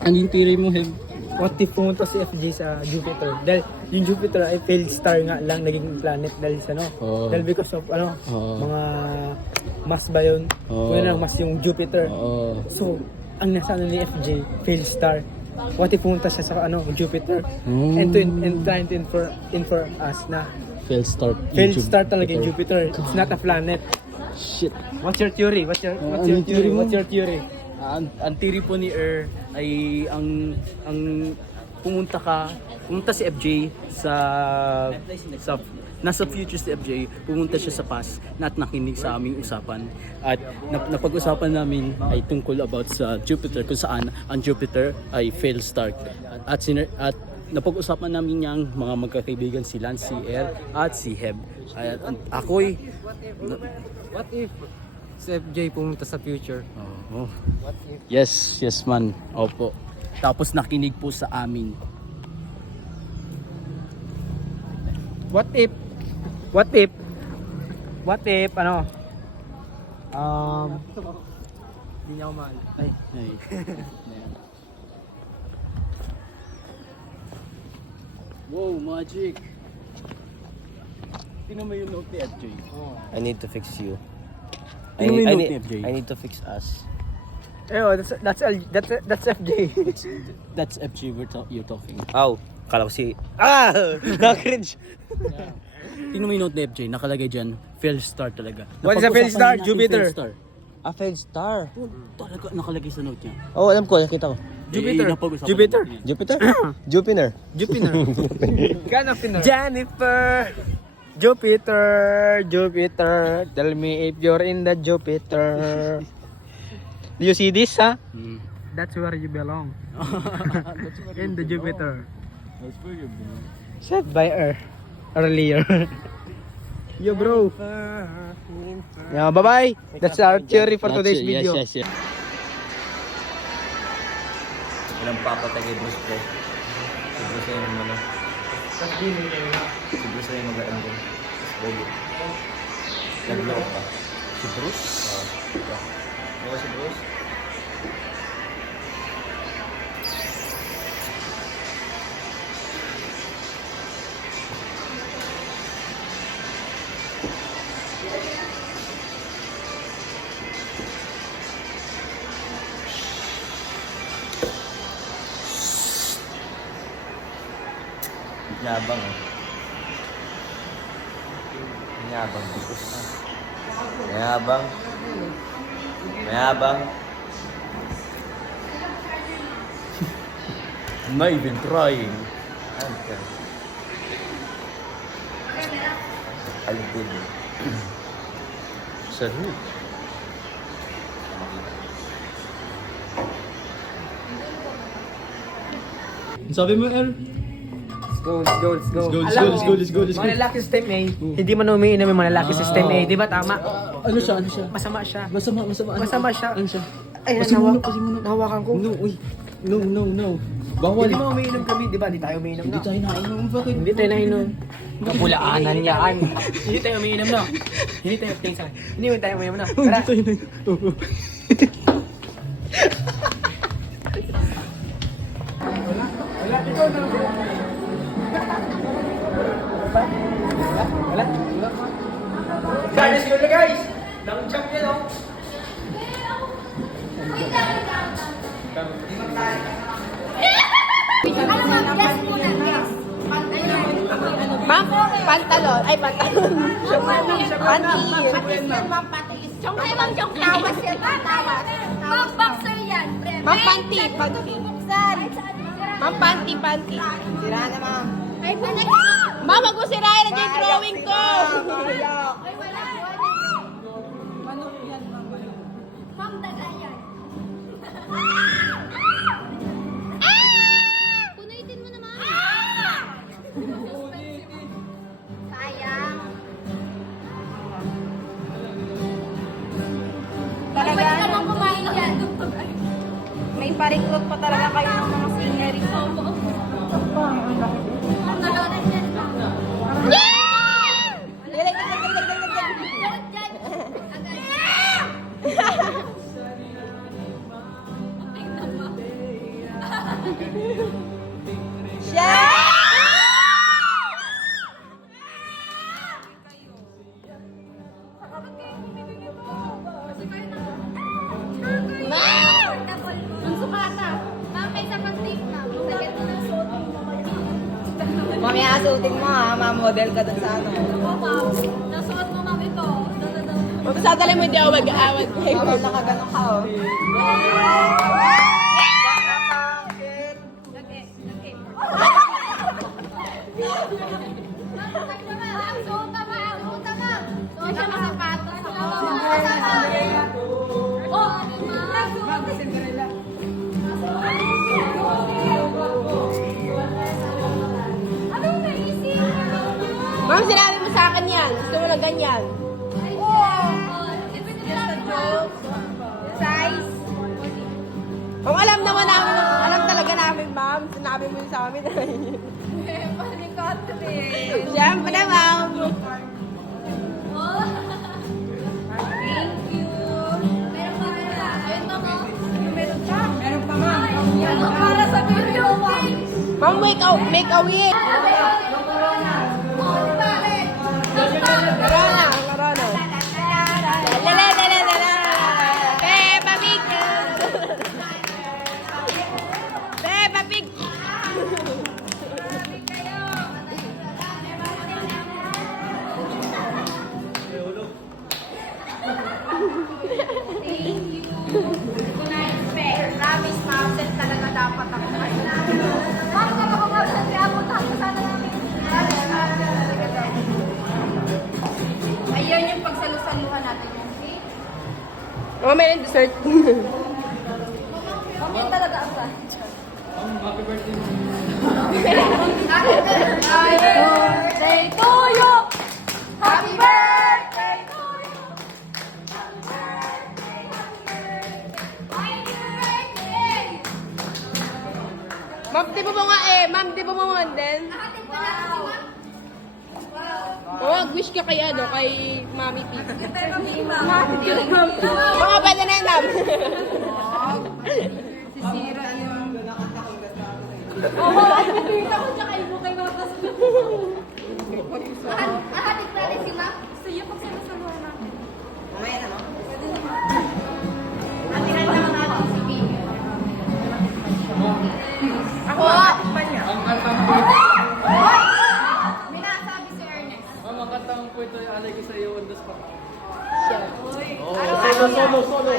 Ano yung theory mo, Heb? What if pumunta si FJ sa Jupiter? Dahil yung Jupiter ay failed star nga lang naging planet dahil sa dahil because of mga mass ba yun? Yun ang mass yung Jupiter. So, ang nasa ni FJ, failed star. What if pumunta siya sa Jupiter? And trying to infer us na Failed start. failed star talaga yung Jupiter. It's not a planet. Shit. What's your theory? What's your theory? What's your theory? Ang theory po ni ay ang pumunta si FJ sa nasa future si FJ, pumunta siya sa past na at nakinig sa aming usapan at napag-usapan namin ay tungkol about sa Jupiter kung saan ang Jupiter ay failed star at napag-usapan namin yung mga magkakaibigan si Lance, si Air at si Heb. Ako'y What if si FJ pumunta sa future? yes man. Opo. Tapos nakinig po sa amin. What if hindi niya ako mahal. Ay. Wow, magic. Tingnan mo yung note ni FJ. I need to fix you. Tingnan mo yung note ni FJ. I need to fix us. That's FJ. That's FJ you're talking. Ow! Kala ko si... Na-cringe! Tingnan mo yung note ni FJ. Nakalagay dyan, failed star talaga. What is a failed star? Napag-usapan natin Jupiter. failed star. A failed star. Talaga nakalagay sa note niya. Oh, alam ko. Nakita ko. Jupiter. Napag-usapan Jupiter. natin yan. Jupiter? Jupiter. Jupiter. Jennifer. Jupiter. Tell me if you're in the Jupiter. Do you see this, huh? That's where you belong. In the Jupiter. That's where you belong. Said by earlier. Yo, bro. Yeah, bye-bye. That's our theory for today's video. Yes. Ilang papatagay Bruce Pre. Si Bruce ay ano. Si Bruce ay mag-ano ko. Bobo. Nagloko pa. Si Bruce? Oo, si Bruce. Yabang eh. Yabang. Mayabang. I'm not even trying. Okay. Alipid. Sarap. Sabi mo, El? Let's go. Let's go. Mga lalaki system A, hindi man umiinom yung mga lalaki system A, di ba tama? Ano siya? Masama siya. Masama siya. Ano siya? Ay, Pasimuno. nahawakan ko. No, uy. No. Bawal. Hindi mo umiinom kami, di ba? Hindi tayo umiinom na. Hindi tayo nainom. Bakit? Hindi tayo nainom. Kapulaanan yan. Hindi tayo umiinom na. Hindi tayo umiinom na. Tara. Wala. Guys, yun na guys. Nang champion oh. Ano ma'am, guess muna, guess. Ma'am, pantalon. Ay, pantalon. Panties. Patis yan, ma'am, patis. Chonghay, ma'am, chong tawas yan, ma'am, tawas. Ma'am, boxer yan. Ma'am, panty, panty. Ma'am, panty. Sira na, ma'am. Ay, panty. Ma'am, wag mo sirain na yung drawing ko. Ay, wala. Manok yan, ma'am. Ma'am, daga yan. Punitin mo naman. Sayang. Talaga. Pwede ka bang kumain yan? May pa-recruit pa talaga kayo ng mga singer. Ang nalonan yan. Yeah! Don't judge. Agad. Mamaya suotin mo ha, ma-model ka dun sa ano. Nasuot mo, ma'am, ito. Magsasalin mo, hindi ako mag-aawad. Kapag nakaganon ka, oh. Ma'am, sinabi mo sa akin yan. Gusto mo na ganyan. Size. Kung alam naman namin, alam talaga namin, ma'am. Sinabi mo yun sa amin. Siyempre, ma'am. Ma'am, make a wish. Corona. Peppa Pig. Peppa Pig. Promise, ma'am, set talaga dapat ako kayo. Ma'am, kung ako ma'am, abot ako sana namin. Ayun yung pagsalusaluhan natin. See? Oh, may dessert. Okay talaga ang sa. Happy birthday mo. Happy birthday to you! Happy birthday to you! Happy birthday! Ma'am, di ba mo nga eh? Ma'am, di ba mo nga din? Ating pa natin si ma'am. Oh, wish ka kay ano, kay Mami Pig. Mami, Mga pwede na yun, ma'am. sisira yun. Oo, nakita ko siya kayo kay Mama. Ahating pa natin si ma'am. Gusto niyo pagsalusaluhan natin. Mamaya na, no? Atinan naman natin si Baby. Ako, Ang kantang po ito. May nasabi si Ernest. Ma'am, ang kantang po ito, alay ko sa iyo on the spot. Solo.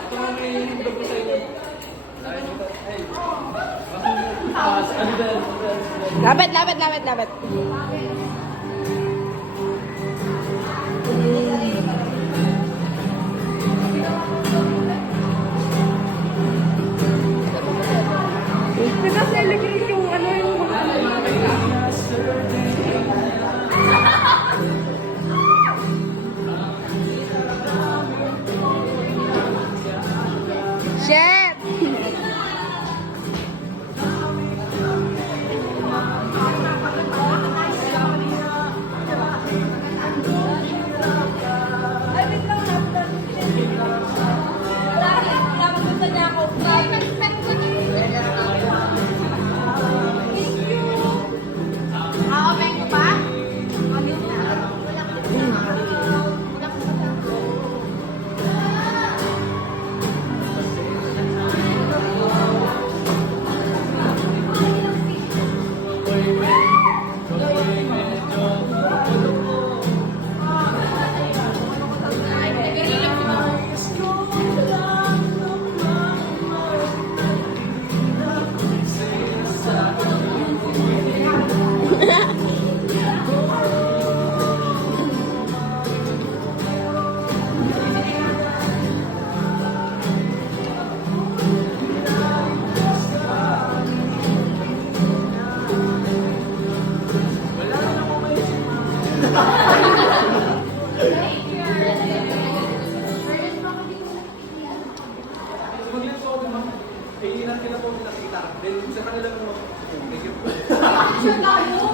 Ito ang ihindog ko sa inyo. Lapit. Chef! Open ko pa?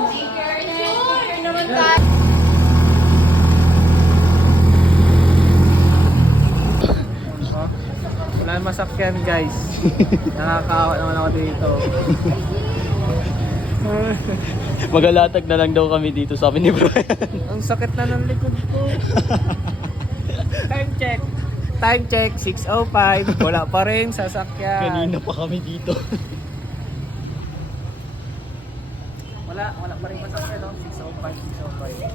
Sticker naman tayo. Wala Kailangan masakyan guys. Nakakaawa naman ako dito. Magalatag na lang daw kami dito, sabi ni Brian. Ang sakit na ng likod ko. Time check. Time check, 6:05. Wala pa rin sasakyan. Kanina pa kami dito. Wala pa rin masakyan, no? 6:05.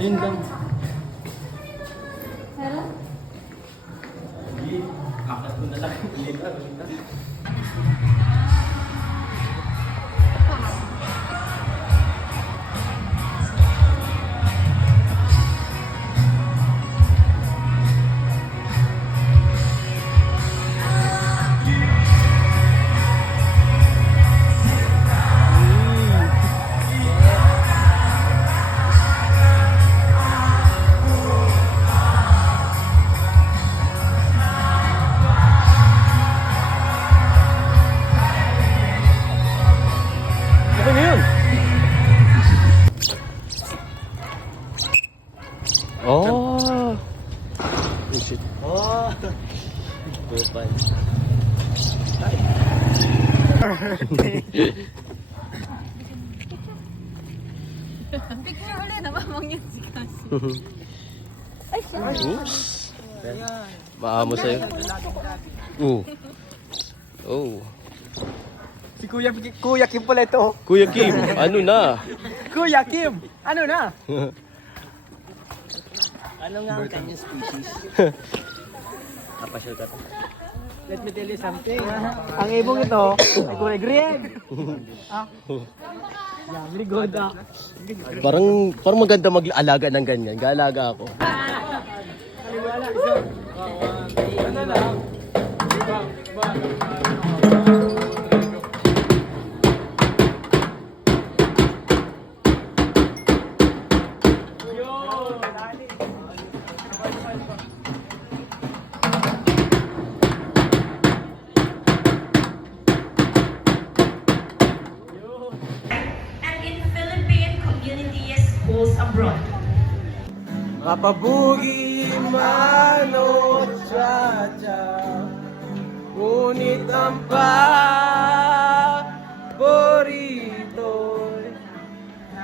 Ayun lang. Okay na yun. Oh. Oh shit. Oh. Bopal. Picture ulit, nabamang yan si Kasi. Oops. Maamo sa'yo. Oh. Oh. Si Kuya Kim pala ito. Kuya Kim, ano na? Kuya Kim! Ano na? Ano nga ang kanyang species? Napasyal ka to. Let me tell you something. Ang ibong ito ay kulay green. Yan, ligod ah. Parang maganda mag-alaga ng ganyan. Gaalaga ako. Ano na? and in Philippine community schools abroad. Mapabugi man o tsa-tsa, ngunit ang paborito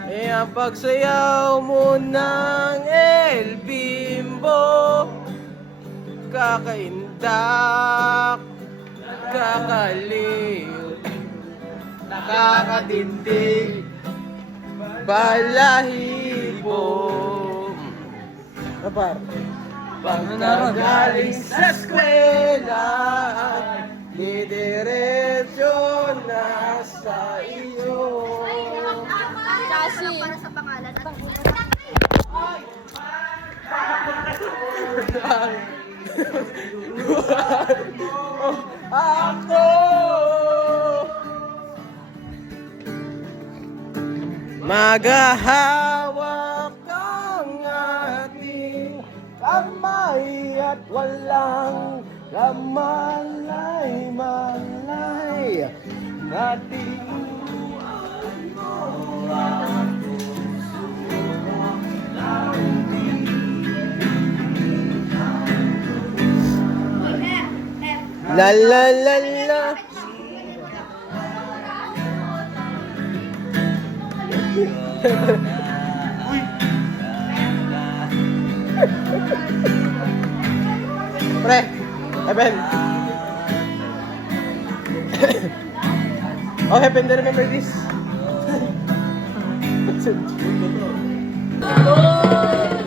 ay ang pagsayaw mo ng El Bimbo. Kakaindak, kakaliw, nakakatindig, balahibo. Kapar, pagkagaling sa eskwela, didiretso na sa iyo. Kasi, para sa pangalan. Ako maghahawak ang ating kamay at walang kamalay-malay natin. La la la la. Pre, Eben. Oh, Eben, do you remember this? Oh!